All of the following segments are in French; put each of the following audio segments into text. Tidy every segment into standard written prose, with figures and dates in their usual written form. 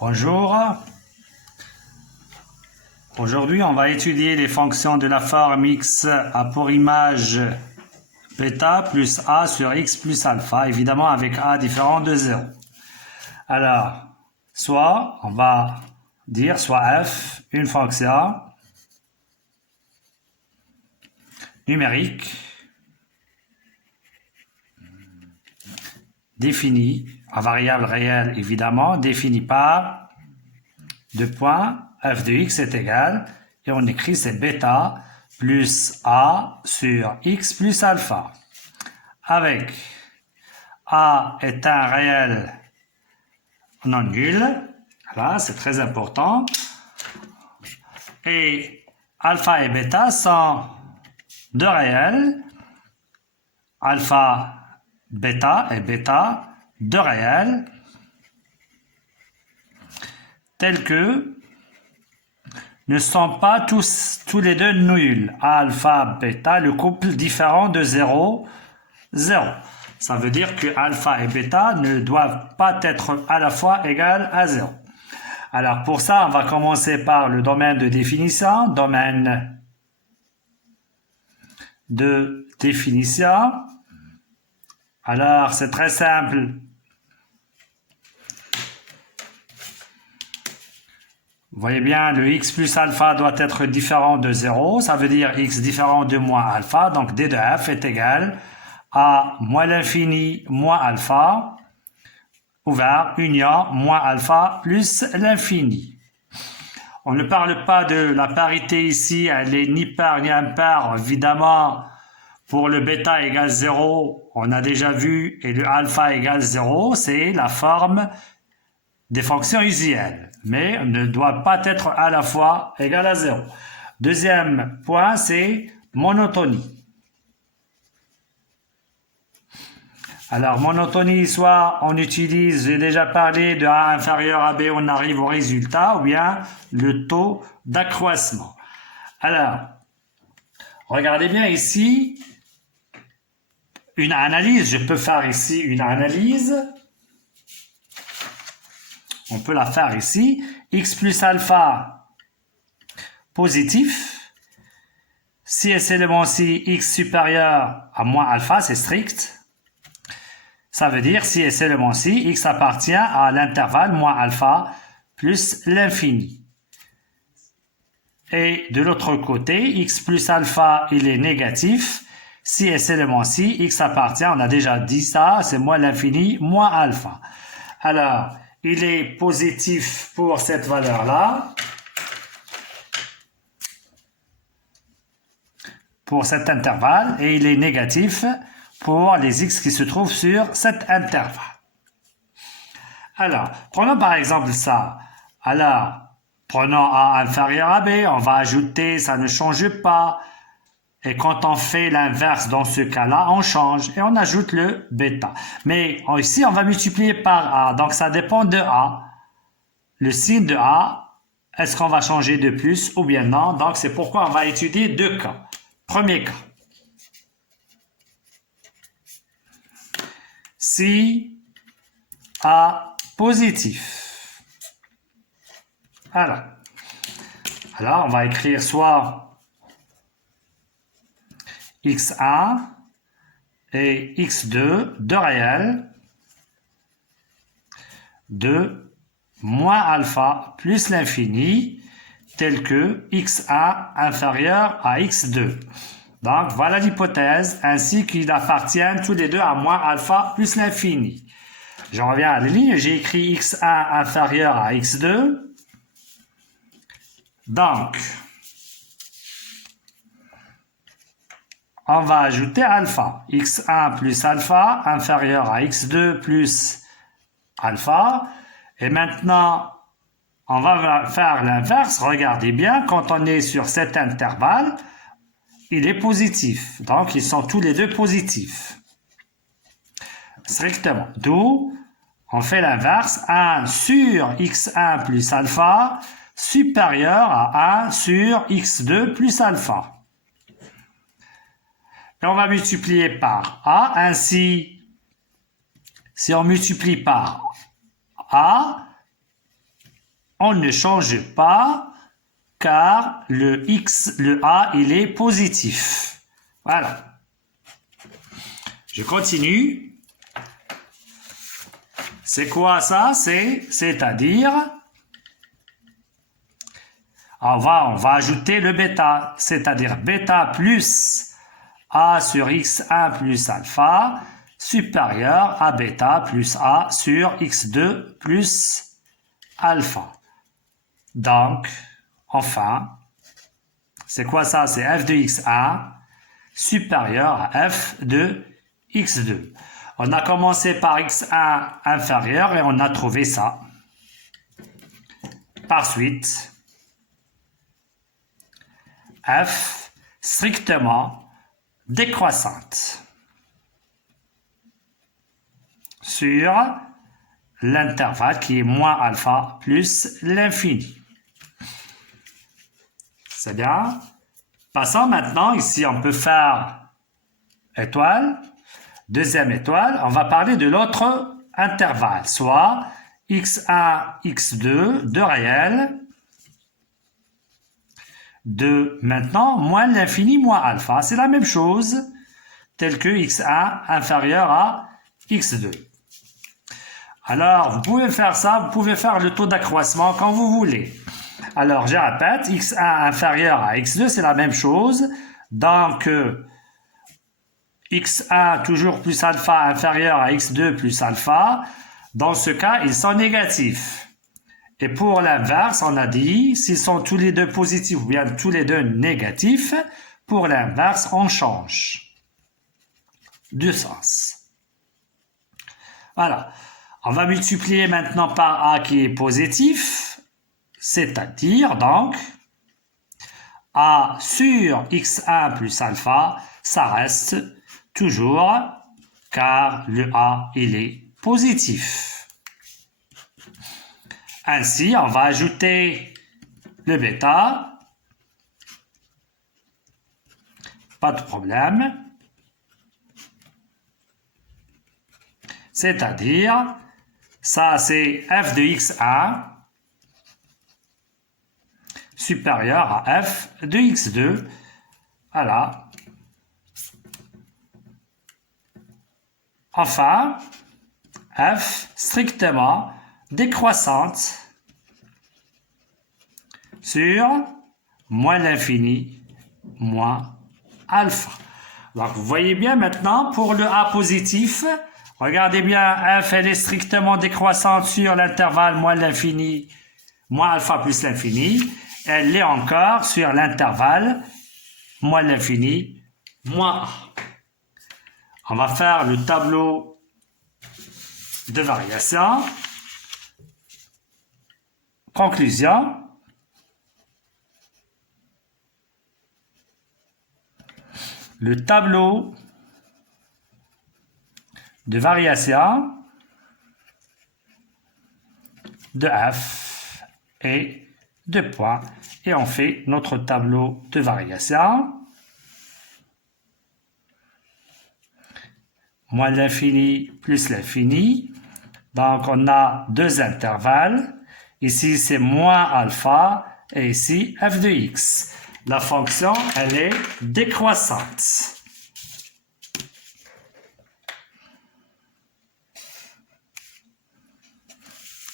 Bonjour. Aujourd'hui, on va étudier les fonctions de la forme x a pour image bêta plus a sur x plus alpha, évidemment avec a différent de 0. Alors, soit, on va dire, soit f, une fonction numérique définie, à variable réelle évidemment, définie par deux points, f de x est égal, et on écrit c'est bêta plus a sur x plus alpha, avec a est un réel non nul, là c'est très important, et alpha et bêta sont deux réels, alpha bêta et bêta, deux réels, tels que ne sont pas tous les deux nuls. Alpha, bêta, le couple différent de 0, 0. Ça veut dire que alpha et bêta ne doivent pas être à la fois égales à 0. Alors pour ça, on va commencer par le domaine de définition. Domaine de définition. Alors c'est très simple. Vous voyez bien, le x plus alpha doit être différent de 0. Ça veut dire x différent de moins alpha. Donc d de f est égal à moins l'infini moins alpha, ouvert, union, moins alpha plus l'infini. On ne parle pas de la parité ici, elle est ni paire ni impaire. Évidemment, pour le bêta égale 0, on a déjà vu, et le alpha égale 0, c'est la forme des fonctions usuelles, mais ne doit pas être à la fois égal à 0. Deuxième point, c'est monotonie. Alors, monotonie, soit on utilise, j'ai déjà parlé de A inférieur à B, on arrive au résultat, ou bien le taux d'accroissement. Alors, regardez bien ici, une analyse, je peux faire ici une analyse. On peut la faire ici. X plus alpha positif. Si et seulement si x supérieur à moins alpha, c'est strict. Ça veut dire si et seulement si x appartient à l'intervalle moins alpha plus l'infini. Et de l'autre côté, x plus alpha, il est négatif. Si et seulement si x appartient, on a déjà dit ça, c'est moins l'infini moins alpha. Alors, il est positif pour cette valeur-là, pour cet intervalle, et il est négatif pour les x qui se trouvent sur cet intervalle. Alors, prenons par exemple ça. Alors, prenons A inférieur à B, on va ajouter, ça ne change pas. Et quand on fait l'inverse dans ce cas-là, on change et on ajoute le bêta. Mais ici, on va multiplier par A. Donc, ça dépend de A. Le signe de A, est-ce qu'on va changer de plus ou bien non? Donc, c'est pourquoi on va étudier deux cas. Premier cas. Si A positif. Alors, on va écrire soit x1 et x2, deux réels, de moins alpha plus l'infini, tel que x1 inférieur à x2. Donc, voilà l'hypothèse, ainsi qu'ils appartiennent tous les deux à moins alpha plus l'infini. Je reviens à la ligne, j'ai écrit x1 inférieur à x2. Donc, on va ajouter alpha. x1 plus alpha inférieur à x2 plus alpha. Et maintenant, on va faire l'inverse. Regardez bien, quand on est sur cet intervalle, il est positif. Donc, ils sont tous les deux positifs. Strictement. D'où, on fait l'inverse. 1 sur x1 plus alpha supérieur à 1 sur x2 plus alpha. Et on va multiplier par A. Ainsi, si on multiplie par A, on ne change pas car le A, il est positif. Voilà. Je continue. C'est quoi ça? C'est-à-dire, on va ajouter le bêta, c'est-à-dire bêta plus A sur x1 plus alpha supérieur à bêta plus A sur x2 plus alpha. Donc, enfin, c'est quoi ça? C'est f de x1 supérieur à f de x2. On a commencé par x1 inférieur et on a trouvé ça. Par suite, f strictement décroissante sur l'intervalle qui est moins alpha plus l'infini. C'est bien. Passons maintenant, ici on peut faire étoile, deuxième étoile, on va parler de l'autre intervalle, soit x1, x2, de réel, de maintenant moins l'infini moins alpha. C'est la même chose, tel que x1 inférieur à x2. Alors, vous pouvez faire ça, vous pouvez faire le taux d'accroissement quand vous voulez. Alors, je répète, x1 inférieur à x2, c'est la même chose. Donc, x1 toujours plus alpha inférieur à x2 plus alpha. Dans ce cas, ils sont négatifs. Et pour l'inverse, on a dit, s'ils sont tous les deux positifs ou bien tous les deux négatifs, pour l'inverse, on change de sens. Voilà. On va multiplier maintenant par A qui est positif, c'est-à-dire donc A sur x1 plus alpha, ça reste toujours car le A il est positif. Ainsi, on va ajouter le bêta, pas de problème, c'est-à-dire ça, c'est f de x1 supérieur à f de x2. Voilà. Enfin, f strictement décroissante sur moins l'infini moins alpha. Donc, vous voyez bien maintenant, pour le A positif, regardez bien, f elle est strictement décroissante sur l'intervalle moins l'infini, moins alpha plus l'infini. Elle l'est encore sur l'intervalle moins l'infini, moins A. On va faire le tableau de variation. Conclusion. Le tableau de variation de f et de points. Et on fait notre tableau de variation. Moins l'infini plus l'infini. Donc, on a deux intervalles. Ici, c'est moins alpha et ici, f de x. La fonction, elle est décroissante.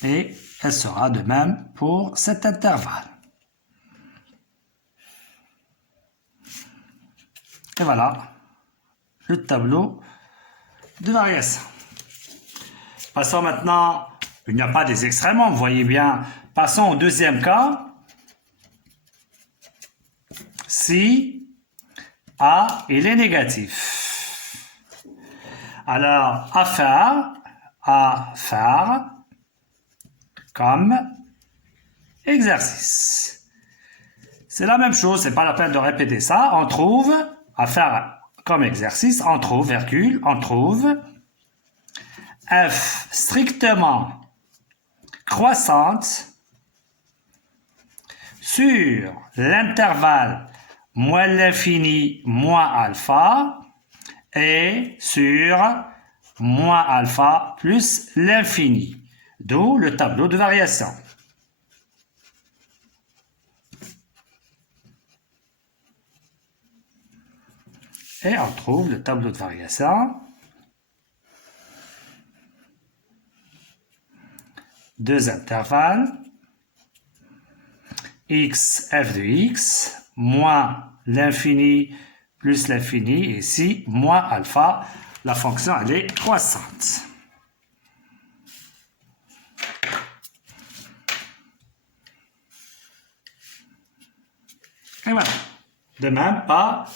Et elle sera de même pour cet intervalle. Et voilà le tableau de variation. Passons maintenant, il n'y a pas des extrêmement, vous voyez bien. Passons au deuxième cas. Si A, il est négatif. Alors, à faire comme exercice. C'est la même chose, c'est pas la peine de répéter ça. On trouve, à faire comme exercice, on trouve, virgule, on trouve f strictement croissante sur l'intervalle moins l'infini moins alpha et sur moins alpha plus l'infini. D'où le tableau de variation. Et on trouve le tableau de variation. Deux intervalles. X, f de x, moins l'infini plus l'infini, et ici, moins alpha. La fonction, elle est croissante. Et voilà. De même, pas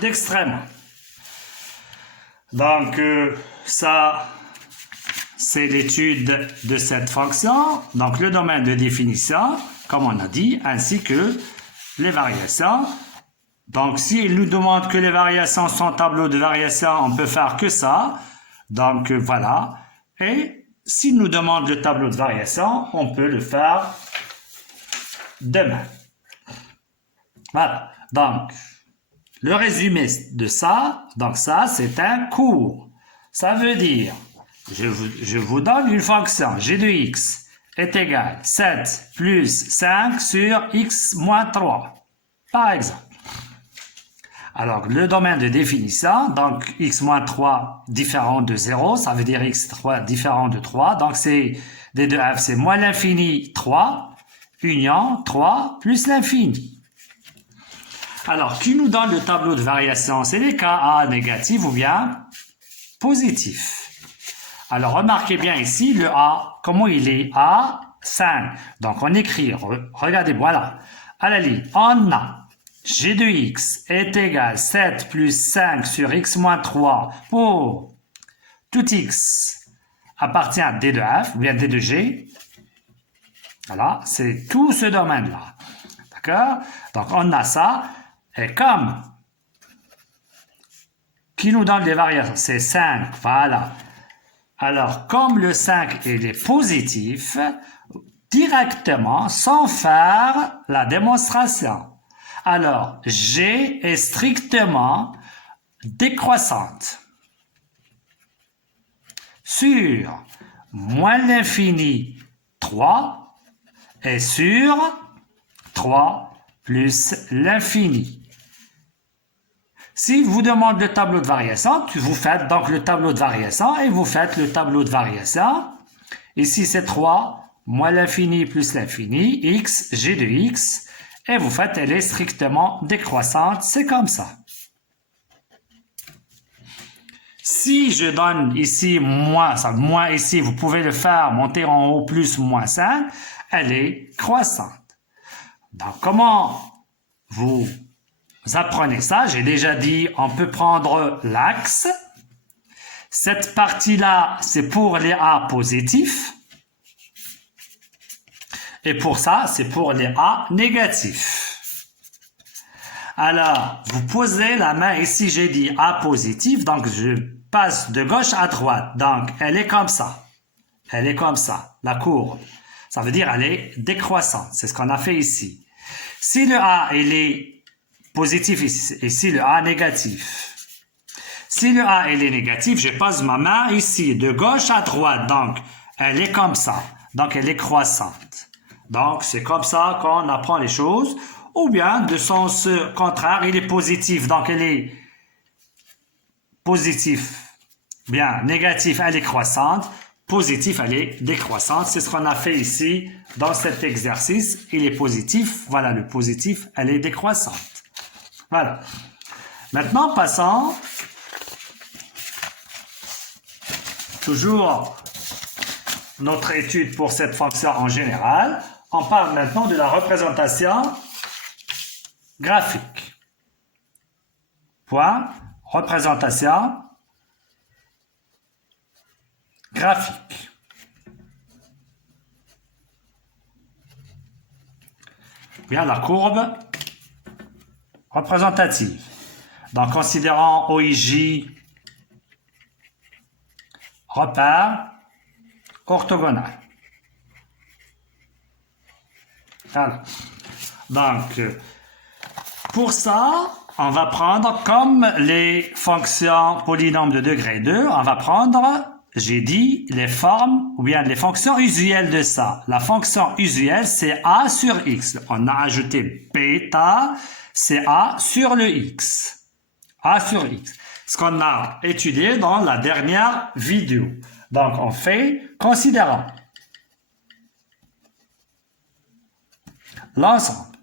d'extrême. Donc, ça, c'est l'étude de cette fonction. Donc, le domaine de définition, comme on a dit, ainsi que les variations. Donc, s'il nous demande que les variations sont tableau de variation, on peut faire que ça. Donc, voilà. Et s'il nous demande le tableau de variation, on peut le faire demain. Voilà. Donc, le résumé de ça, donc ça, c'est un cours. Ça veut dire, je vous donne une fonction, g de x est égal 7 plus 5 sur x moins 3, par exemple. Alors, le domaine de définition, donc x moins 3 différent de 0, ça veut dire x3 différent de 3. Donc, c'est d de f, c'est moins l'infini 3, union 3 plus l'infini. Alors, qui nous donne le tableau de variation? C'est les cas A négatifs ou bien positifs. Alors, remarquez bien ici, le A, comment il est? A, 5. Donc, on écrit, regardez, voilà. À la ligne, on a g de x est égal 7 plus 5 sur x moins 3 pour tout x appartient à d de f, ou bien d de g. Voilà, c'est tout ce domaine-là. D'accord? Donc, on a ça. Et comme qui nous donne les variations, c'est 5, voilà. Alors, comme le 5 il est positif, directement, sans faire la démonstration. Alors, G est strictement décroissante. Sur moins l'infini 3 et sur 3 plus l'infini. Si vous demande le tableau de variation, vous faites donc le tableau de variation et vous faites le tableau de variation. Ici, c'est 3 moins l'infini plus l'infini, x, g de x, et vous faites, elle est strictement décroissante, c'est comme ça. Si je donne ici moins, ça moins ici, vous pouvez le faire monter en haut plus moins 5, elle est croissante. Donc, comment vous apprenez ça? J'ai déjà dit, on peut prendre l'axe. Cette partie-là, c'est pour les A positifs. Et pour ça, c'est pour les A négatifs. Alors, vous posez la main ici, j'ai dit A positif, donc je passe de gauche à droite. Donc, elle est comme ça. Elle est comme ça, la courbe. Ça veut dire elle est décroissante. C'est ce qu'on a fait ici. Si le A, il est positif ici, le A négatif. Si le A, il est négatif, je passe ma main ici, de gauche à droite. Donc, elle est comme ça. Donc, elle est croissante. Donc, c'est comme ça qu'on apprend les choses. Ou bien, de sens contraire, il est positif. Donc, elle est positif. Bien, négatif, elle est croissante. Positif, elle est décroissante. C'est ce qu'on a fait ici dans cet exercice. Il est positif. Voilà, le positif, elle est décroissante. Voilà. Maintenant, passons toujours notre étude pour cette fonction en général. On parle maintenant de la représentation graphique. Point. Représentation graphique. Bien, la courbe représentative. Donc, considérant OIJ repère orthogonal. Voilà. Donc, pour ça, on va prendre comme les fonctions polynômes de degré 2, on va prendre, j'ai dit, les formes ou bien les fonctions usuelles de ça. La fonction usuelle, c'est A sur X. On a ajouté bêta, c'est A sur le X. A sur X. Ce qu'on a étudié dans la dernière vidéo. Donc, on fait considérant l'ensemble.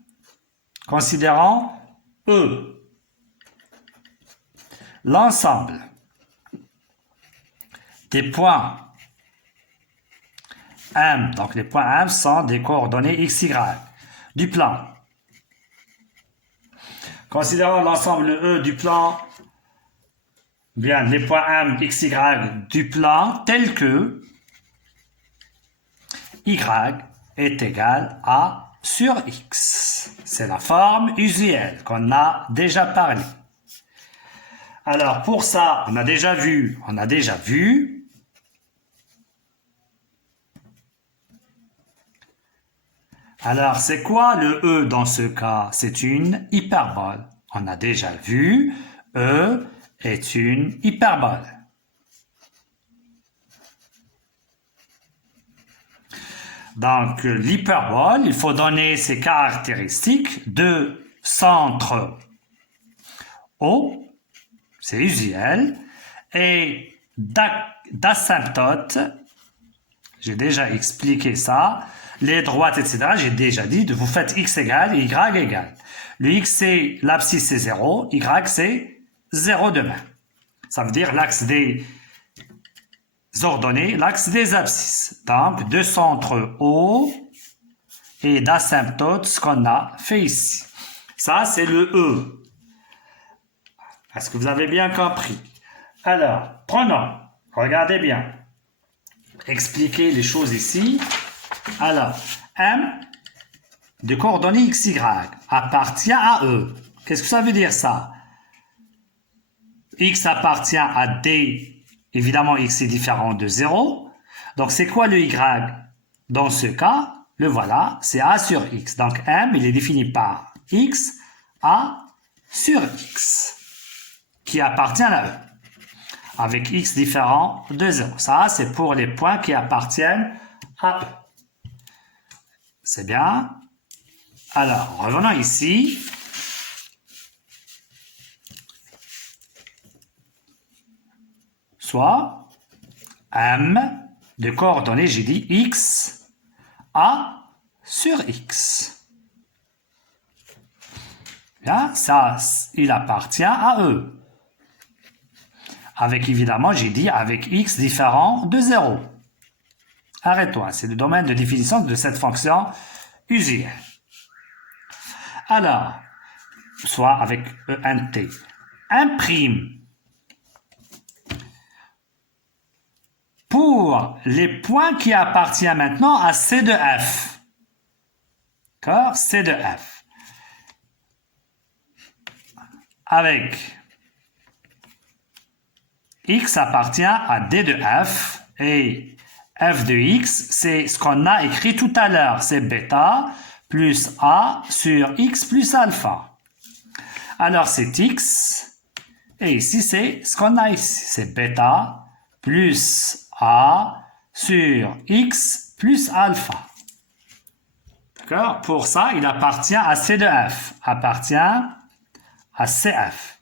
Considérant E. L'ensemble des points M. Donc, les points M sont des coordonnées X, Y du plan. Considérons l'ensemble E du plan, bien, les points M, X, Y du plan tel que Y est égal à sur X. C'est la forme usuelle qu'on a déjà parlé. Alors, pour ça, on a déjà vu. Alors, c'est quoi le E dans ce cas? C'est une hyperbole. On a déjà vu, E est une hyperbole. Donc, l'hyperbole, il faut donner ses caractéristiques de centre O, c'est usuel, et d'asymptote, j'ai déjà expliqué ça, les droites, etc., j'ai déjà dit, vous faites x égale, y égale. Le x, c'est l'abscisse, c'est 0, y, c'est 0 de même. Ça veut dire l'axe des ordonnées, l'axe des abscisses. Donc, de centre O et d'asymptote, ce qu'on a fait ici. Ça, c'est le E. Est-ce que vous avez bien compris? Alors, prenons, regardez bien. Expliquez les choses ici. Alors, M de coordonnées x, y appartient à E. Qu'est-ce que ça veut dire ça? X appartient à D. Évidemment, X est différent de 0. Donc, c'est quoi le Y? Dans ce cas, le voilà, c'est A sur X. Donc, M, il est défini par X, A sur X, qui appartient à E, avec X différent de 0. Ça, c'est pour les points qui appartiennent à E. C'est bien. Alors, revenons ici. Soit M de coordonnées, j'ai dit X, A sur X. Bien, ça, il appartient à E. Avec, évidemment, j'ai dit avec X différent de 0. Arrête-toi, c'est le domaine de définition de cette fonction usuelle. Alors, soit avec ENT. Imprime. Pour les points qui appartiennent maintenant à C de F. D'accord? C de F. Avec X appartient à D de F et F de X, c'est ce qu'on a écrit tout à l'heure. C'est bêta plus A sur X plus alpha. Alors, c'est X. Et ici, c'est ce qu'on a ici. C'est bêta plus A sur X plus alpha. D'accord? Pour ça, il appartient à C de F. Appartient à CF.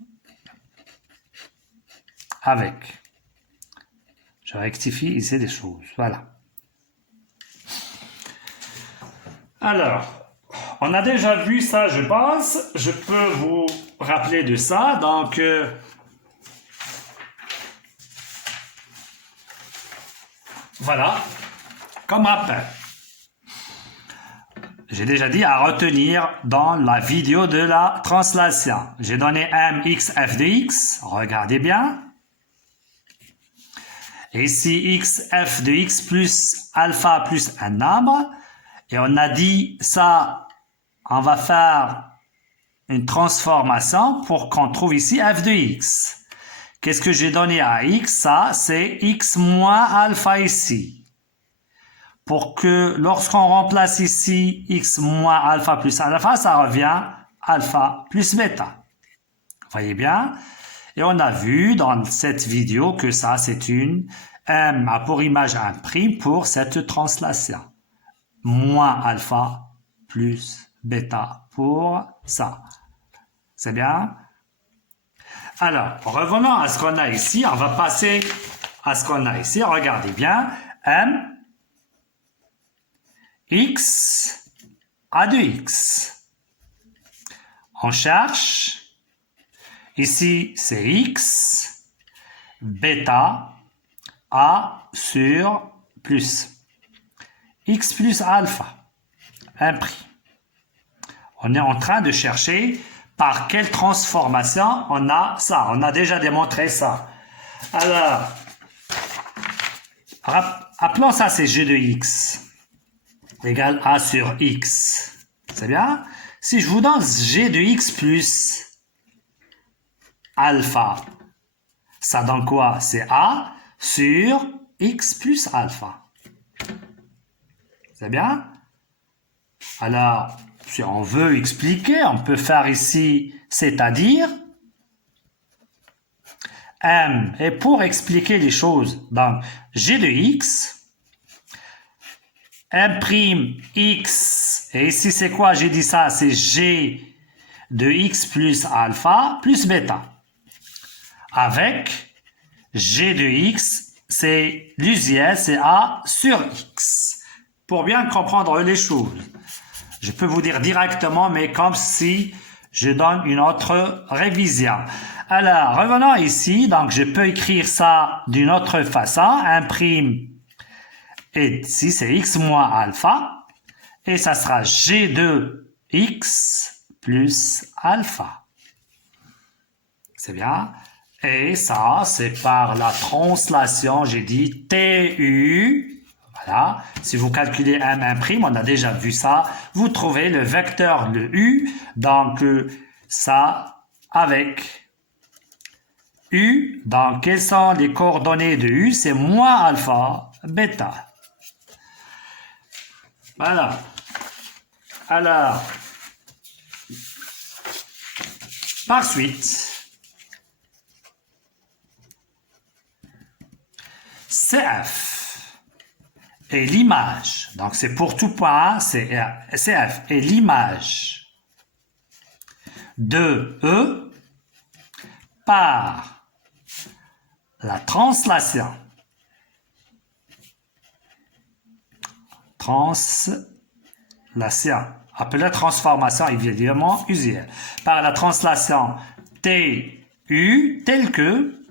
Avec. Je rectifie ici des choses. Voilà. Alors, on a déjà vu ça, je pense. Je peux vous rappeler de ça. Donc, voilà. Comme rappel. J'ai déjà dit à retenir dans la vidéo de la translation. J'ai donné M, X, F de X. Regardez bien. Et ici, X, F de X plus alpha plus un nombre. Et on a dit ça, on va faire une transformation pour qu'on trouve ici F de X. Qu'est-ce que j'ai donné à X? Ça, c'est X moins alpha ici. Pour que lorsqu'on remplace ici X moins alpha plus alpha, ça revient alpha plus bêta. Vous voyez bien? Et on a vu dans cette vidéo que ça, c'est une M a pour image un prime pour cette translation. Moins alpha plus bêta pour ça. C'est bien? Alors, revenons à ce qu'on a ici. On va passer à ce qu'on a ici. Regardez bien. M, X, A de X. On cherche. Ici, c'est X, bêta, A sur plus. X plus alpha. Un prix. On est en train de chercher par quelle transformation on a ça. On a déjà démontré ça. Alors, appelons ça c'est G de X égale A sur X. C'est bien? Si je vous donne G de X plus alpha, ça donne quoi? C'est A sur X plus alpha. C'est bien? Alors, si on veut expliquer, on peut faire ici, c'est-à-dire M. Et pour expliquer les choses, donc G de X, M' X, et ici c'est quoi? J'ai dit ça, c'est G de X plus alpha plus bêta. Avec G de X, c'est l'usuel, c'est A sur X. Pour bien comprendre les choses. Je peux vous dire directement, mais comme si je donne une autre révision. Alors, revenons ici. Donc, je peux écrire ça d'une autre façon. Un prime, et ici, c'est x moins alpha. Et ça sera g de x plus alpha. C'est bien. Et ça, c'est par la translation, j'ai dit TU. Voilà. Si vous calculez M', on a déjà vu ça, vous trouvez le vecteur, le U, donc ça avec U. Donc, quelles sont les coordonnées de U? C'est moins alpha, bêta. Voilà. Alors, par suite, CF. Et l'image, donc c'est pour tout point, CF, et l'image de E par la translation, appelée transformation évidemment usuelle, par la translation TU, tel que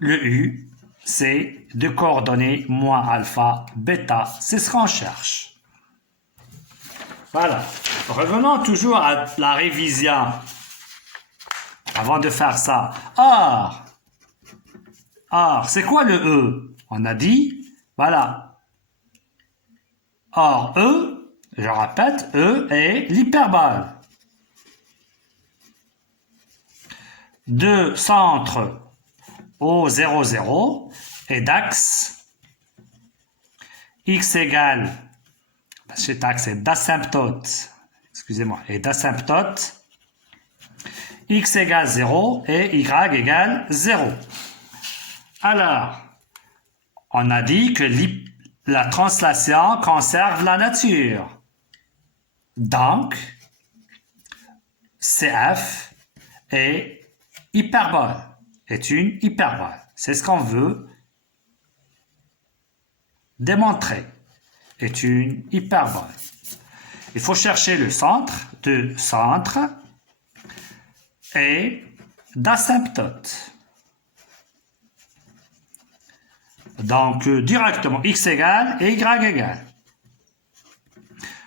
le U, c'est de coordonnées moins alpha, bêta. C'est ce qu'on cherche. Voilà. Revenons toujours à la révision. Avant de faire ça. Or, c'est quoi le E? On a dit, voilà. Or, E, je répète, E est l'hyperbole. De centre au 0, 0 et d'axe x égale, cet axe est d'asymptote, excusez-moi, et d'asymptote x égale 0 et y égale 0. Alors, on a dit que la translation conserve la nature. Donc, CF est hyperbole. Est une hyperbole. C'est ce qu'on veut démontrer. Est une hyperbole. Il faut chercher le centre de centre et d'asymptote. Donc, directement, x égale et y égale.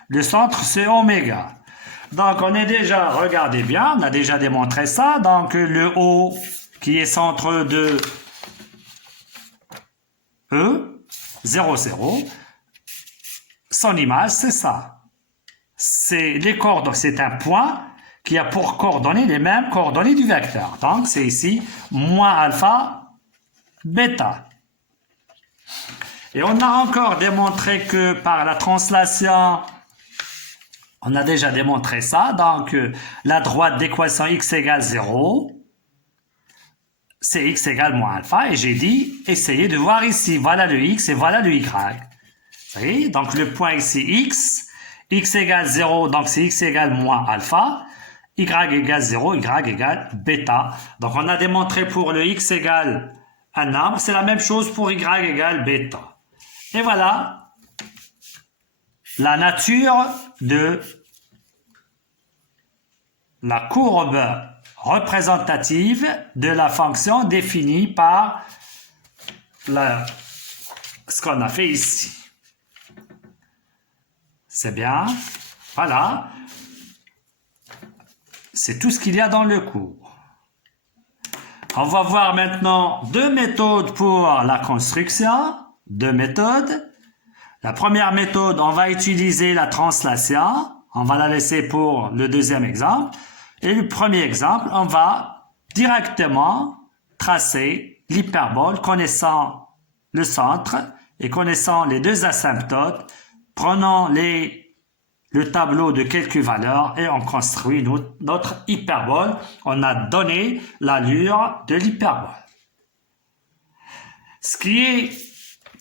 Le centre, c'est oméga. Donc, on est déjà, regardez bien, on a déjà démontré ça. Donc, le O qui est centre de E, 0, 0. Son image, c'est ça. C'est les coordonnées, c'est un point qui a pour coordonnées les mêmes coordonnées du vecteur. Donc, c'est ici moins alpha, bêta. Et on a encore démontré que par la translation, on a déjà démontré ça. Donc, la droite d'équation x égale 0, c'est x égale moins alpha. Et j'ai dit, essayez de voir ici. Voilà le x et voilà le y. Vous voyez? Donc, le point ici, x égale 0, donc c'est x égale moins alpha. y égale 0, y égale bêta. Donc on a démontré pour le x égale un nombre, c'est la même chose pour y égale bêta. Et voilà la nature de la courbe représentative de la fonction définie par ce qu'on a fait ici. C'est bien. Voilà. C'est tout ce qu'il y a dans le cours. On va voir maintenant deux méthodes pour la construction. Deux méthodes. La première méthode, on va utiliser la translation. On va la laisser pour le deuxième exemple. Et le premier exemple, on va directement tracer l'hyperbole connaissant le centre et connaissant les deux asymptotes, prenons le tableau de quelques valeurs et on construit notre hyperbole. On a donné l'allure de l'hyperbole. Ce qui est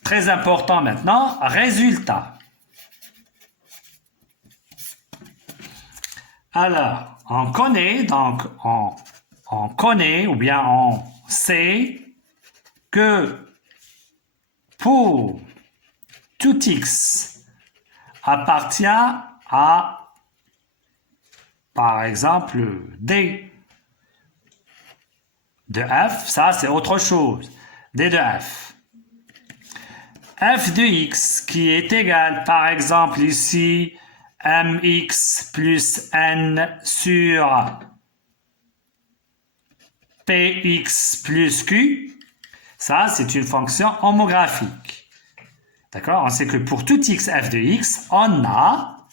très important maintenant, résultat. Alors, on connaît, donc on connaît ou bien on sait que pour tout x appartient à, par exemple, d de f, ça c'est autre chose, d de f. F de x qui est égal, par exemple ici, mx plus n sur px plus q, ça c'est une fonction homographique. D'accord? On sait que pour tout x f de x, on a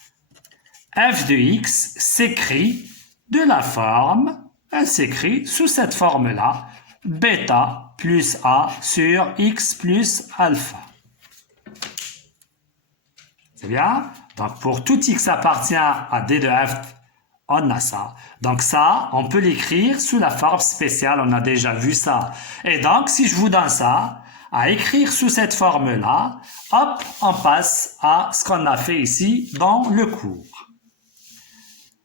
f de x s'écrit de la forme, elle s'écrit sous cette forme-là, bêta plus a sur x plus alpha. C'est bien? Donc, pour tout x appartient à d de f, on a ça. Donc, ça, on peut l'écrire sous la forme spéciale. On a déjà vu ça. Et donc, si je vous donne ça, à écrire sous cette forme-là, hop, on passe à ce qu'on a fait ici dans le cours.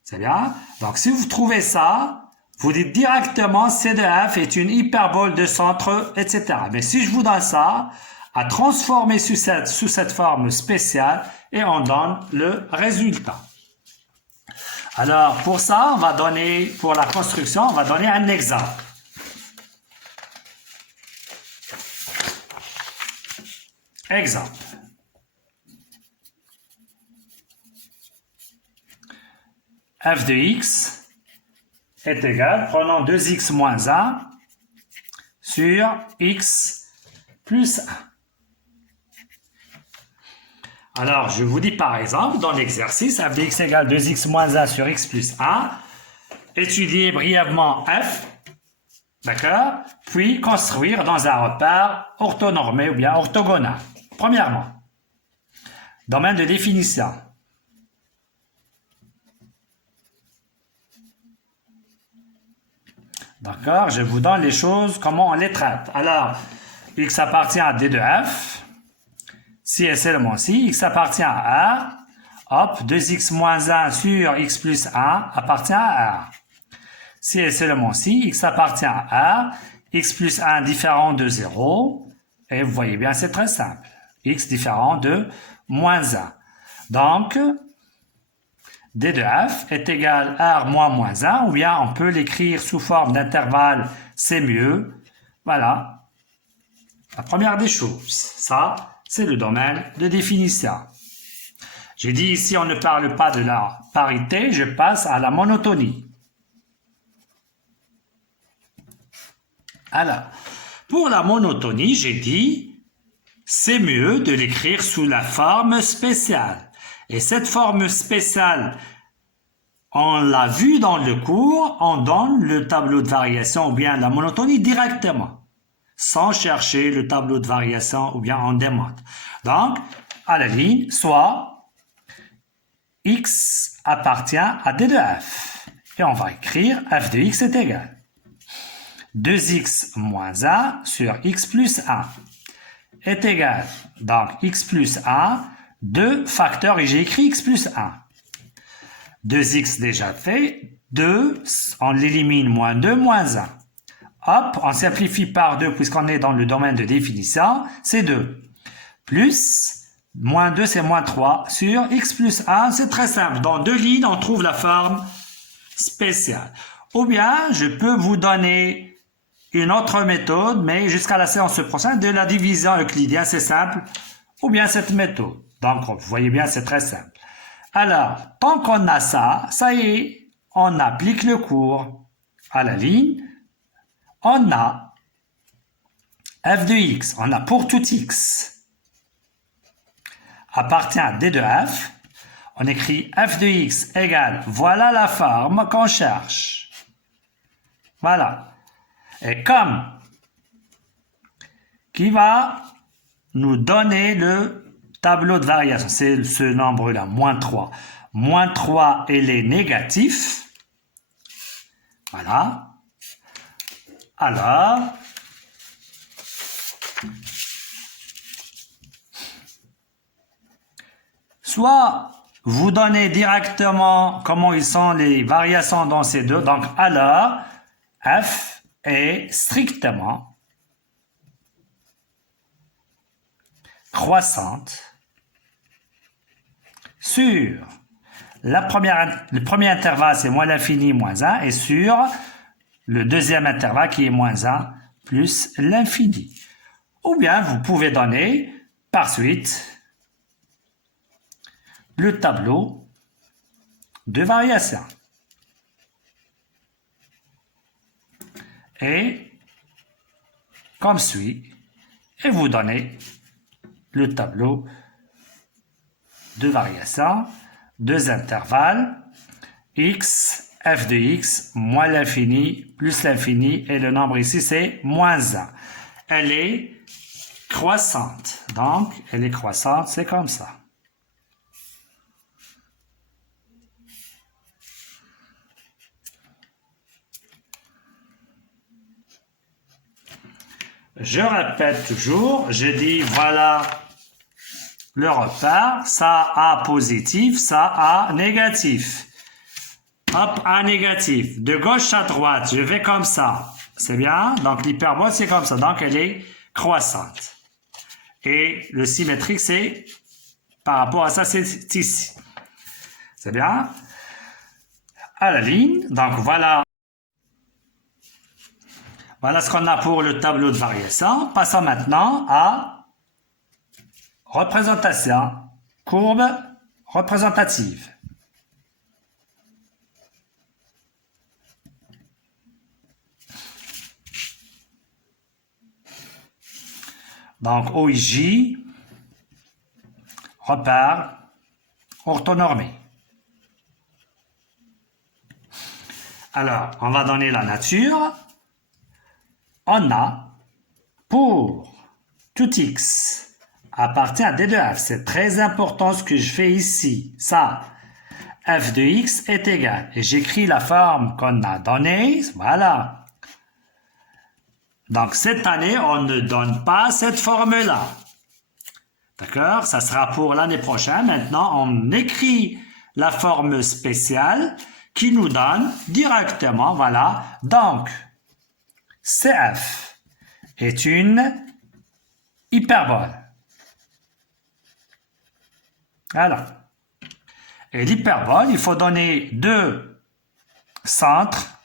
C'est bien? Donc, si vous trouvez ça, vous dites directement c de f est une hyperbole de centre, etc. Mais si je vous donne ça, à transformer sous cette forme spéciale et on donne le résultat. Alors, pour ça, on va donner, pour la construction, on va donner un exemple. Exemple. F de x est égal, prenons 2x moins 1 sur x plus 1. Alors, je vous dis par exemple, dans l'exercice, f de x égale 2x moins 1 sur x plus 1, étudier brièvement f, d'accord, puis construire dans un repère orthonormé ou bien orthogonal. Premièrement, domaine de définition. D'accord, je vous donne les choses, comment on les traite. Alors, x appartient à d de f. Si et seulement si, x appartient à R, hop, 2x moins 1 sur x plus 1 appartient à R. Si et seulement si, x appartient à R, x plus 1 différent de 0, et vous voyez bien, c'est très simple. X différent de moins 1. Donc, d de f est égal à R moins 1, ou bien on peut l'écrire sous forme d'intervalle, c'est mieux. Voilà, la première des choses. Ça, c'est le domaine de définition. J'ai dit ici, on ne parle pas de la parité, je passe à la monotonie. Alors, pour la monotonie, j'ai dit, c'est mieux de l'écrire sous la forme spéciale. Et cette forme spéciale, on l'a vu dans le cours, on donne le tableau de variation ou bien la monotonie directement, sans chercher le tableau de variation ou bien on démontre. Donc, à la ligne, soit x appartient à d de f. Et on va écrire f de x est égal 2x moins 1 sur x plus 1 est égal, donc x plus 1, 2 facteurs, et j'ai écrit x plus 1. 2x déjà fait, 2, on l'élimine, moins 2, moins 1. Hop, on simplifie par 2 puisqu'on est dans le domaine de définition, c'est 2. Plus, moins 2, c'est moins 3 sur x plus 1, c'est très simple. Dans deux lignes, on trouve la forme spéciale. Ou bien, je peux vous donner une autre méthode, mais jusqu'à la séance prochaine, de la division euclidienne, c'est simple. Ou bien cette méthode. Donc, vous voyez bien, c'est très simple. Alors, tant qu'on a ça, ça y est, on applique le cours à la ligne. On a f de x, on a pour tout x appartient à d de f. On écrit f de x égale, voilà la forme qu'on cherche. Voilà. Et comme qui va nous donner le tableau de variation, c'est ce nombre-là, moins 3. Moins 3, il est négatif. Voilà. Alors, soit vous donnez directement comment ils sont les variations dans ces deux. Donc, alors, f est strictement croissante sur le premier intervalle, c'est moins l'infini, moins 1, et sur le deuxième intervalle qui est moins 1 plus l'infini. Ou bien vous pouvez donner par suite le tableau de variation. Et comme suit, et vous donnez le tableau de variation, deux intervalles, x, f de x, moins l'infini, plus l'infini, et le nombre ici c'est moins 1. Elle est croissante, donc elle est croissante, c'est comme ça. Je répète toujours, je dis voilà le repère, ça A positif, ça A négatif. Hop, A négatif. De gauche à droite, je vais comme ça. C'est bien? Donc l'hyperbole, c'est comme ça. Donc elle est croissante. Et le symétrique, c'est par rapport à ça, c'est ici. C'est bien? À la ligne. Donc voilà. Voilà ce qu'on a pour le tableau de variation. Passons maintenant à représentation, courbe représentative. Donc OIJ, repère, orthonormé. Alors, on va donner la nature. On a pour tout x appartient à d de f. C'est très important ce que je fais ici. Ça, f de x est égal. Et j'écris la forme qu'on a donnée. Voilà. Donc cette année, on ne donne pas cette forme-là. D'accord? Ça sera pour l'année prochaine. Maintenant, on écrit la forme spéciale qui nous donne directement, voilà. Donc, CF est une hyperbole. Voilà. Et l'hyperbole, il faut donner deux centres,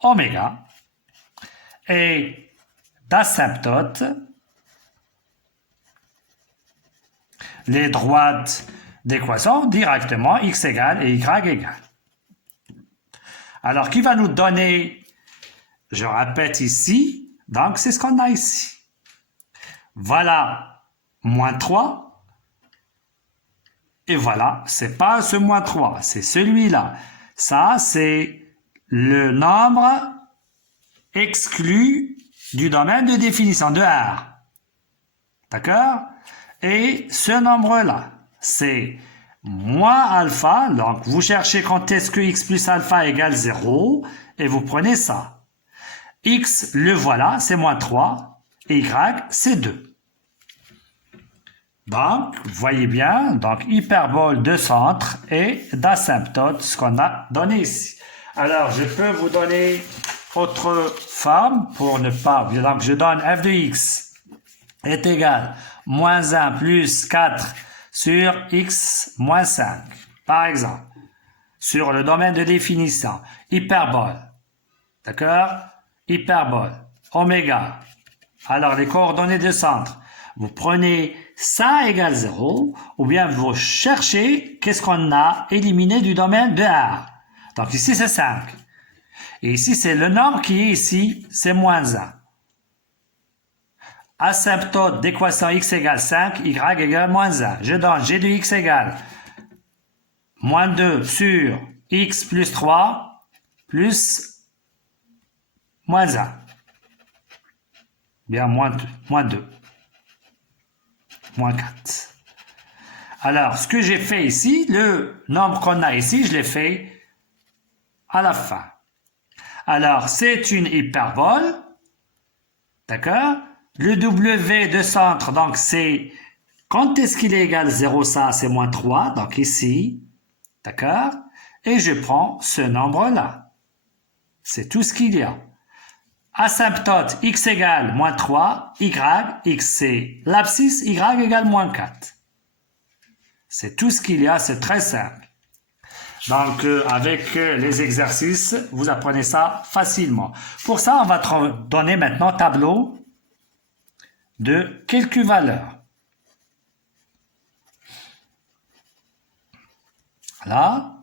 oméga, et d'asymptote, les droites d'équation directement x égale et y égale. Alors, qui va nous donner, je répète ici, donc c'est ce qu'on a ici. Voilà, moins 3. Et voilà, c'est pas ce moins 3, c'est celui-là. Ça, c'est le nombre exclu du domaine de définition de R. D'accord? Et ce nombre-là, c'est moins alpha. Donc, vous cherchez quand est-ce que x plus alpha égale 0 et vous prenez ça. X, le voilà, c'est moins 3. Et y, c'est 2. Donc, vous voyez bien, donc hyperbole de centre et d'asymptote, ce qu'on a donné ici. Alors, je peux vous donner autre forme pour ne pas... Donc, je donne f de x est égal moins 1 plus 4 sur x moins 5. Par exemple, sur le domaine de définition, hyperbole. D'accord? Hyperbole. Oméga. Alors, les coordonnées de centre. Vous prenez ça égale 0, ou bien vous cherchez qu'est-ce qu'on a éliminé du domaine de R. Donc ici, c'est 5. Et ici, c'est le nombre qui est ici, c'est moins 1. Asymptote d'équation x égale 5, y égale moins 1. Je donne g de x égale moins 2 sur x plus 3 plus moins 1. Bien, moins 2. Moins 4. Alors, ce que j'ai fait ici, le nombre qu'on a ici, je l'ai fait à la fin. Alors, c'est une hyperbole. D'accord? Le W de centre, donc c'est... Quand est-ce qu'il est égal à 0, ça, c'est moins 3. Donc ici. D'accord? Et je prends ce nombre-là. C'est tout ce qu'il y a. Asymptote x égale moins 3, y, x c'est l'abscisse, y égale moins 4. C'est tout ce qu'il y a, c'est très simple. Donc, avec les exercices, vous apprenez ça facilement. Pour ça, on va donner maintenant un tableau de quelques valeurs. Là.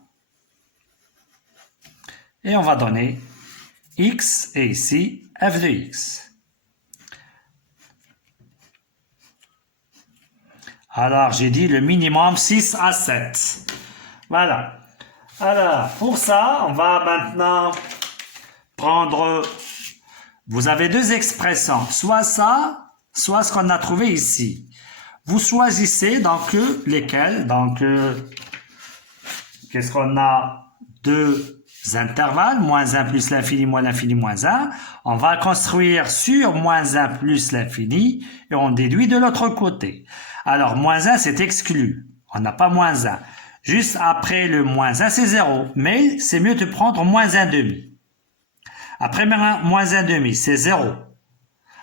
Et on va donner x et ici f de x. Alors, j'ai dit le minimum 6 à 7. Voilà. Alors, pour ça, on va maintenant prendre... Vous avez deux expressions, soit ça, soit ce qu'on a trouvé ici. Vous choisissez donc lesquelles. Donc, qu'est-ce qu'on a? Deux intervalles, moins 1 plus l'infini, moins l'infini, moins 1. On va construire sur moins 1 plus l'infini et on déduit de l'autre côté. Alors, moins 1, c'est exclu. On n'a pas moins 1. Juste après le moins 1, c'est 0. Mais c'est mieux de prendre moins 1 demi. Après moins 1 demi, c'est 0.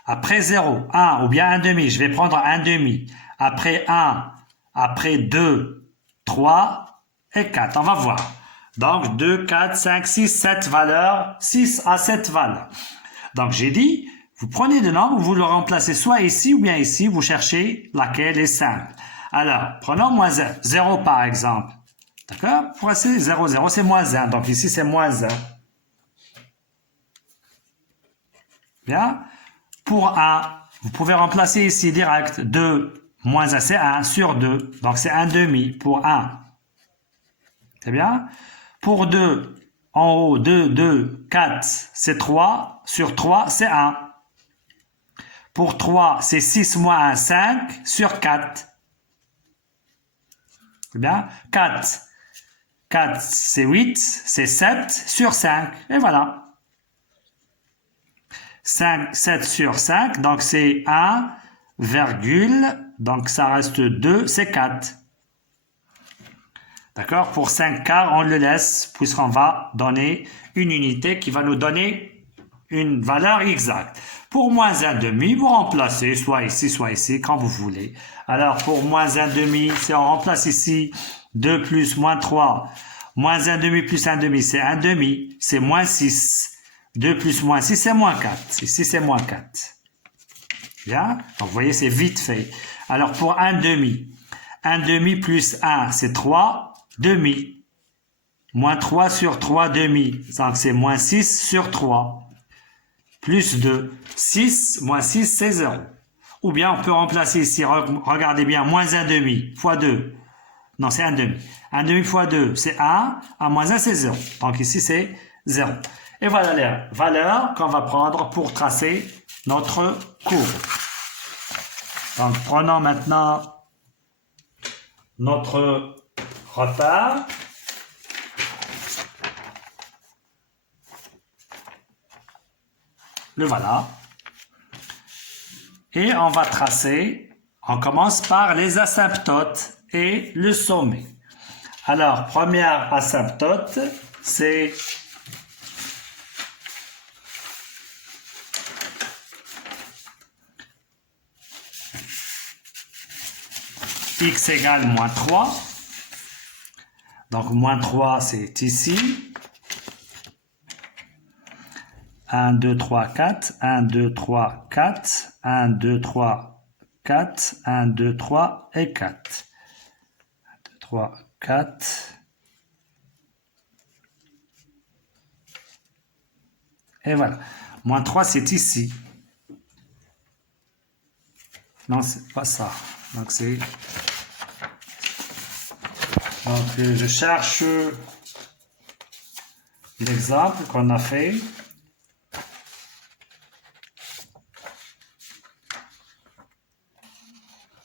Après 0, 1 ou bien 1 demi, je vais prendre 1 demi. Après 1, après 2, 3 et 4. On va voir. Donc 2, 4, 5, 6, 7 valeurs, 6 à 7 valeurs. Donc j'ai dit, vous prenez le nombre, vous le remplacez soit ici ou bien ici, vous cherchez laquelle est simple. Alors, prenons moins 1, 0 par exemple. D'accord? Voici 0, 0, c'est moins 1. Donc ici, c'est moins 1. Bien. Pour 1, vous pouvez remplacer ici direct 2, moins 1, c'est 1 sur 2. Donc c'est 1 demi pour 1. C'est bien. Pour 2, en haut, 2, 2, 4, c'est 3. Sur 3, c'est 1. Pour 3, c'est 6 moins 1, 5 sur 4. C'est bien. 4. 4, c'est 8, c'est 7 sur 5. Et voilà. 5, 7 sur 5, donc c'est 1, virgule, donc ça reste 2, c'est 4. D'accord? Pour 5 quarts, on le laisse, puisqu'on va donner une unité qui va nous donner une valeur exacte. Pour moins 1 demi, vous remplacez soit ici, quand vous voulez. Alors, pour moins 1 demi, si on remplace ici 2 plus moins 3, moins 1 demi plus 1 demi, c'est 1 demi, c'est moins 6. 2 plus moins 6, c'est moins 4. Ici, c'est moins 4. Bien? Donc, vous voyez, c'est vite fait. Alors, pour 1 demi plus 1, c'est 3 demi. Moins 3 sur 3 demi. Donc, c'est moins 6 sur 3. Plus 2. 6, moins 6, c'est 0. Ou bien, on peut remplacer ici, regardez bien, moins 1 demi fois 2. Non, c'est 1 demi. 1 demi fois 2, c'est 1. 1 moins 1, c'est 0. Donc, ici, c'est 0. Et voilà les valeurs qu'on va prendre pour tracer notre courbe. Donc, prenons maintenant notre repère. Le voilà. Et on va tracer On commence par les asymptotes et le sommet. Alors, première asymptote, c'est x égale moins 3. Donc, moins 3, c'est ici. 1, 2, 3, 4. 1, 2, 3, 4. 1, 2, 3, 4. 1, 2, 3 et 4. 1, 2, 3, 4. Et voilà. Moins 3, c'est ici. Non, c'est pas ça. Donc, c'est... Donc, je cherche l'exemple qu'on a fait.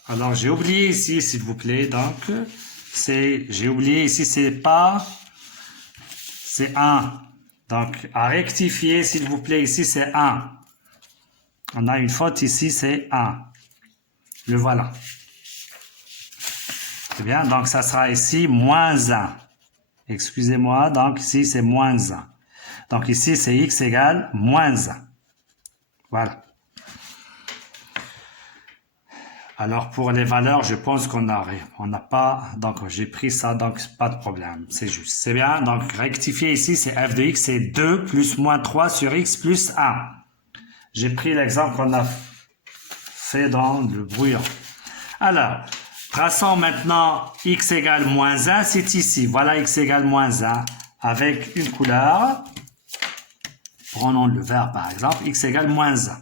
Alors, j'ai oublié ici, s'il vous plaît. Donc, j'ai oublié ici, c'est 1. Donc, à rectifier, s'il vous plaît, ici, c'est 1. On a une faute ici, c'est 1. Le voilà. C'est bien, donc ça sera ici moins 1. Excusez-moi, donc ici, c'est moins 1. Donc ici, c'est x égale moins 1. Voilà. Alors, pour les valeurs, je pense qu'on n'a pas, donc j'ai pris ça, donc pas de problème, c'est juste. C'est bien, donc rectifier ici, c'est f de x, c'est 2 plus moins 3 sur x plus 1. J'ai pris l'exemple qu'on a fait dans le brouillon. Alors, traçons maintenant x égale moins 1, c'est ici. Voilà x égale moins 1 avec une couleur. Prenons le vert par exemple, x égale moins 1.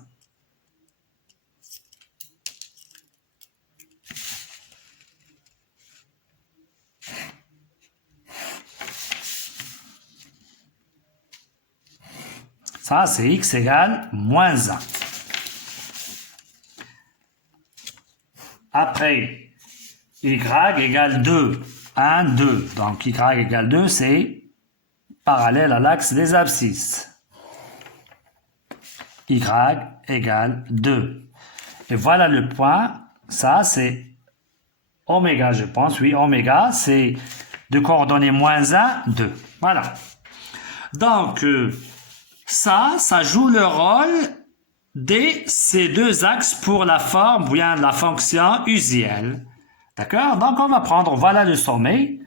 Ça, c'est x égale moins 1. Après, y égale 2. 1, 2. Donc, y égale 2, c'est parallèle à l'axe des abscisses. Y égale 2. Et voilà le point. Ça, c'est oméga, je pense. Oui, oméga, c'est de coordonnées moins 1, 2. Voilà. Donc, ça joue le rôle de ces deux axes pour la forme, ou bien la fonction usuelle. D'accord? Donc, on va prendre, voilà le sommet,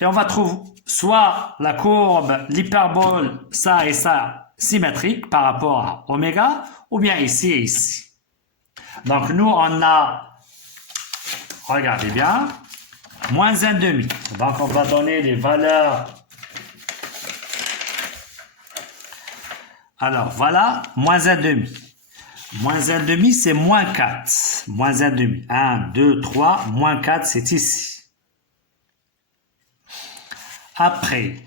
et on va trouver soit la courbe, l'hyperbole, ça et ça, symétrique par rapport à oméga, ou bien ici et ici. Donc, nous, on a, regardez bien, moins 1,5. Donc, on va donner les valeurs. Alors, voilà, moins 1,5. Moins 1,5, c'est moins 4. Moins 1,5. 1, 2, 3, moins 4, c'est ici. Après,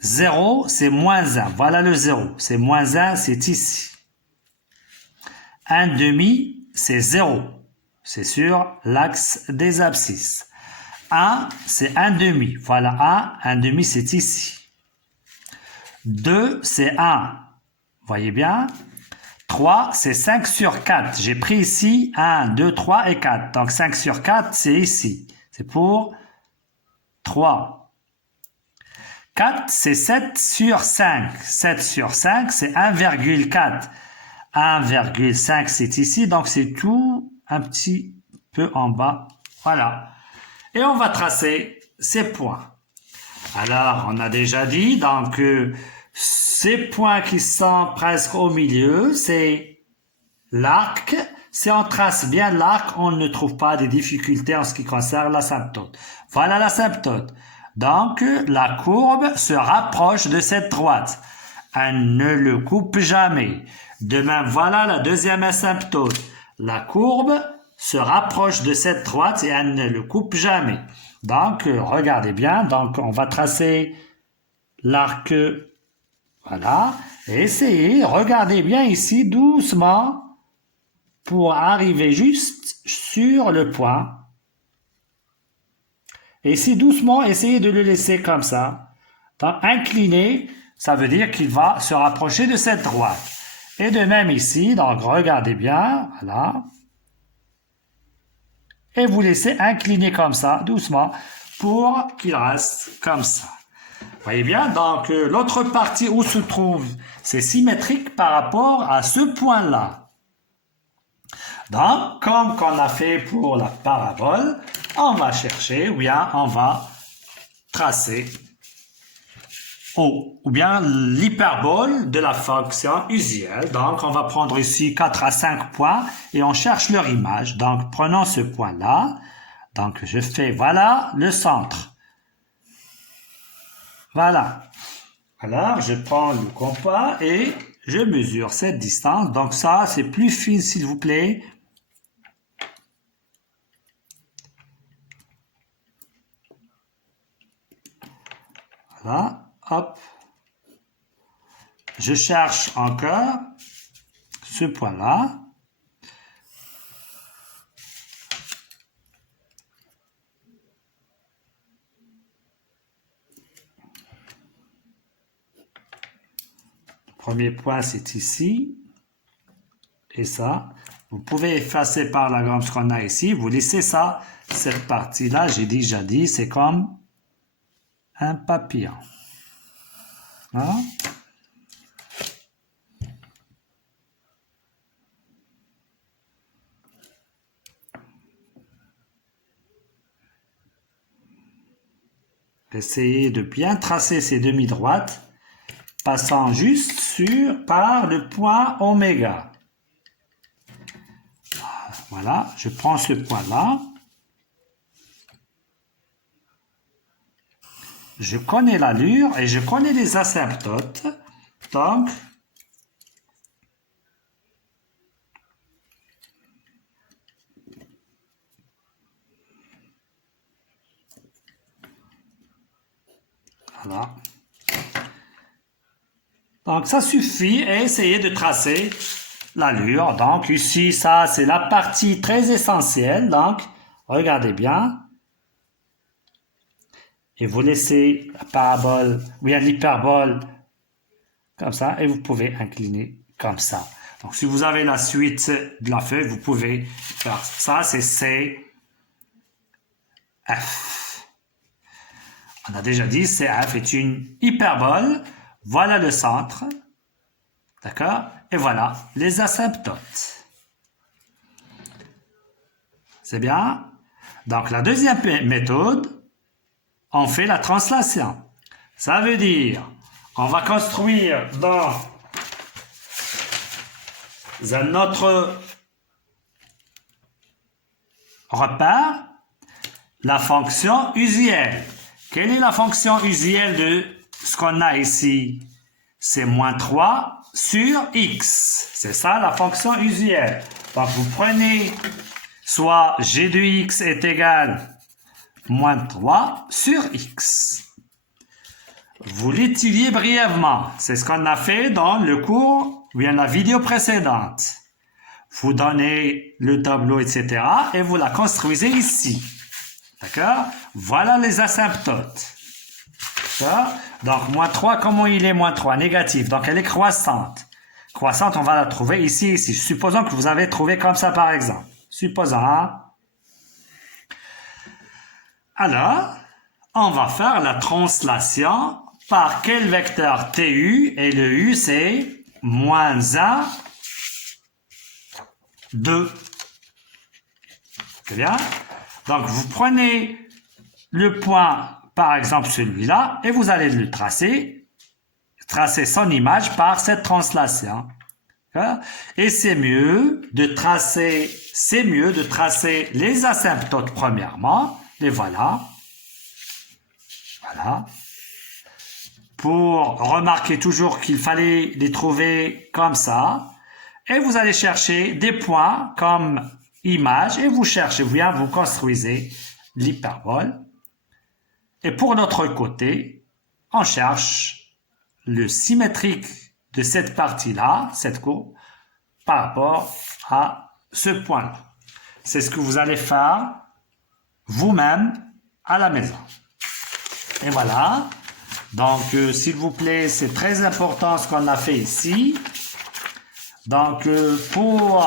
0, c'est moins 1. Voilà le 0. C'est moins 1, c'est ici. 1,5, c'est 0. C'est sur l'axe des abscisses. 1, c'est 1,5. Voilà 1, 1,5, c'est ici. 2, c'est 1. Voyez bien? 3, c'est 5 sur 4. J'ai pris ici 1, 2, 3 et 4. Donc 5 sur 4, c'est ici. C'est pour 3. 4, c'est 7 sur 5. 7 sur 5, c'est 1,4. 1,5, c'est ici. Donc c'est tout un petit peu en bas. Voilà. Et on va tracer ces points. Alors, on a déjà dit, donc, ces points qui sont presque au milieu, c'est l'arc. Si on trace bien l'arc, on ne trouve pas de difficultés en ce qui concerne l'asymptote. Voilà l'asymptote. Donc, la courbe se rapproche de cette droite. Elle ne le coupe jamais. De même, voilà la deuxième asymptote. La courbe se rapproche de cette droite et elle ne le coupe jamais. Donc, regardez bien. Donc, on va tracer l'arc. Voilà. Et essayez, regardez bien ici, doucement, pour arriver juste sur le point. Et ici, doucement, essayez de le laisser comme ça. Donc, incliné, ça veut dire qu'il va se rapprocher de cette droite. Et de même ici, donc regardez bien, voilà. et vous laissez incliner comme ça, doucement, pour qu'il reste comme ça. Vous voyez bien, donc l'autre partie où se trouve, c'est symétrique par rapport à ce point-là. Donc, comme qu'on a fait pour la parabole, on va chercher, ou bien on va tracer ou bien l'hyperbole de la fonction usuelle. Donc, on va prendre ici 4 à 5 points et on cherche leur image. Donc, prenons ce point-là. Donc, je fais, voilà, le centre. Voilà. Alors, je prends le compas et je mesure cette distance. Donc, ça, c'est plus fin, s'il vous plaît. Voilà. Hop. Je cherche encore ce point-là. Le premier point, c'est ici. Et ça, vous pouvez effacer par la gomme ce qu'on a ici. Vous laissez ça, cette partie-là, j'ai déjà dit, c'est comme un papillon. Hein? Essayez de bien tracer ces demi-droites, passant juste par le point oméga. Voilà, je prends ce point-là. Je connais l'allure et je connais les asymptotes. Donc, voilà. Donc, ça suffit et essayez de tracer l'allure. Donc, ici, ça, c'est la partie très essentielle. Donc, regardez bien. Et vous laissez la parabole, ou bien l'hyperbole, comme ça, et vous pouvez incliner comme ça. Donc, si vous avez la suite de la feuille, vous pouvez faire ça, c'est C, F. On a déjà dit, CF est une hyperbole. Voilà le centre. D'accord? Et voilà les asymptotes. C'est bien? Donc, la deuxième méthode, on fait la translation. Ça veut dire, on va construire dans un autre repère la fonction usuelle. Quelle est la fonction usuelle de ce qu'on a ici? C'est moins 3 sur x. C'est ça la fonction usuelle. Donc, vous prenez soit g de x est égal moins 3 sur x. Vous l'étudiez brièvement. C'est ce qu'on a fait dans le cours ou bien la vidéo précédente. Vous donnez le tableau, etc. et vous la construisez ici. D'accord? Voilà les asymptotes. Donc, moins 3, comment il est moins 3? Négatif. Donc, elle est croissante. Croissante, on va la trouver ici, ici. Supposons que vous avez trouvé comme ça, par exemple. Supposons, hein? Alors, on va faire la translation par quel vecteur TU? Et le U, c'est moins 1, 2. C'est bien? Donc, vous prenez le point, par exemple celui-là, et vous allez le tracer son image par cette translation. Et c'est mieux de tracer les asymptotes premièrement, les voilà. Voilà. Pour remarquer toujours qu'il fallait les trouver comme ça. Et vous allez chercher des points comme image et vous cherchez, vous construisez l'hyperbole. Et pour l'autre côté, on cherche le symétrique de cette partie-là, cette courbe, par rapport à ce point-là. C'est ce que vous allez faire vous-même à la maison. Et voilà. Donc, s'il vous plaît, c'est très important ce qu'on a fait ici. Donc, pour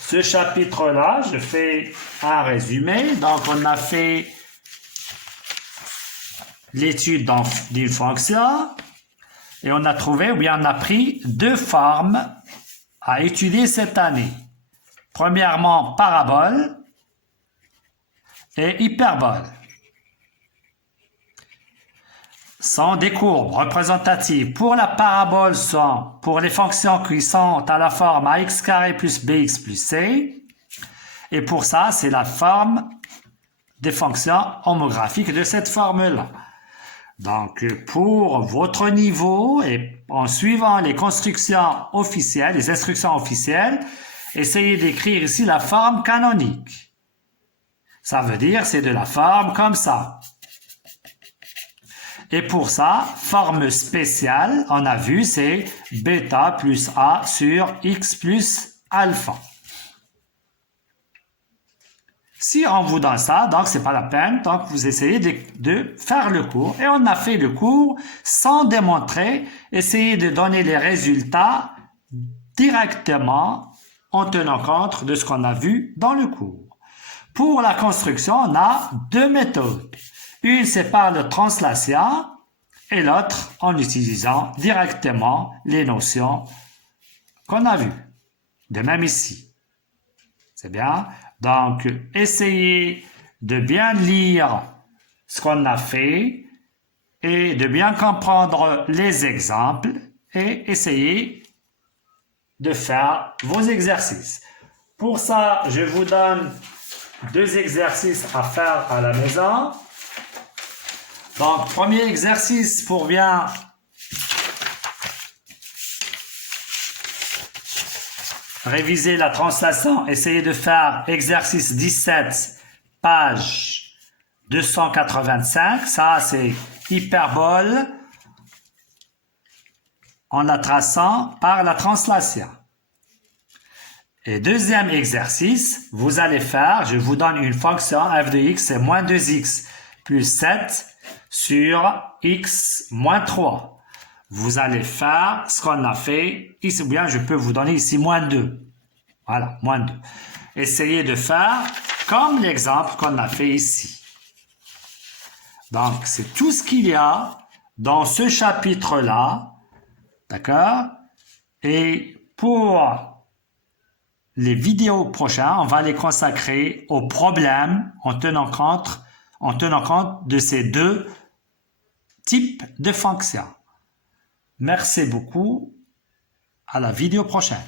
ce chapitre-là, je fais un résumé. Donc, on a fait l'étude d'une fonction et on a trouvé, ou bien on a pris deux formes à étudier cette année. Premièrement, parabole et hyperbole. Sont des courbes représentatives. Pour la parabole, pour les fonctions qui sont à la forme ax carré plus bx plus c. Et pour ça, c'est la forme des fonctions homographiques de cette forme-là. Donc, pour votre niveau et en suivant les constructions officielles, les instructions officielles, essayez d'écrire ici la forme canonique. Ça veut dire c'est de la forme comme ça. Et pour ça, forme spéciale, on a vu, c'est bêta plus a sur x plus alpha. Si on vous donne ça, donc c'est pas la peine, donc vous essayez de faire le cours. Et on a fait le cours sans démontrer, essayez de donner les résultats directement en tenant compte de ce qu'on a vu dans le cours. Pour la construction, on a deux méthodes. Une, c'est par la translation et l'autre en utilisant directement les notions qu'on a vues. De même ici. C'est bien? Donc, essayez de bien lire ce qu'on a fait et de bien comprendre les exemples et essayez de faire vos exercices. Pour ça, je vous donne deux exercices à faire à la maison. Donc, premier exercice pour bien réviser la translation, essayez de faire exercice 17, page 285. Ça, c'est hyperbole en la traçant par la translation. Et deuxième exercice, vous allez faire, je vous donne une fonction f de x, c'est moins 2x plus 7 sur x moins 3. Vous allez faire ce qu'on a fait ici, ou bien je peux vous donner ici moins 2. Voilà, moins 2. Essayez de faire comme l'exemple qu'on a fait ici. Donc, c'est tout ce qu'il y a dans ce chapitre-là. D'accord? Et pour les vidéos prochaines, on va les consacrer aux problèmes en tenant compte de ces deux types de fonctions. Merci beaucoup. À la vidéo prochaine.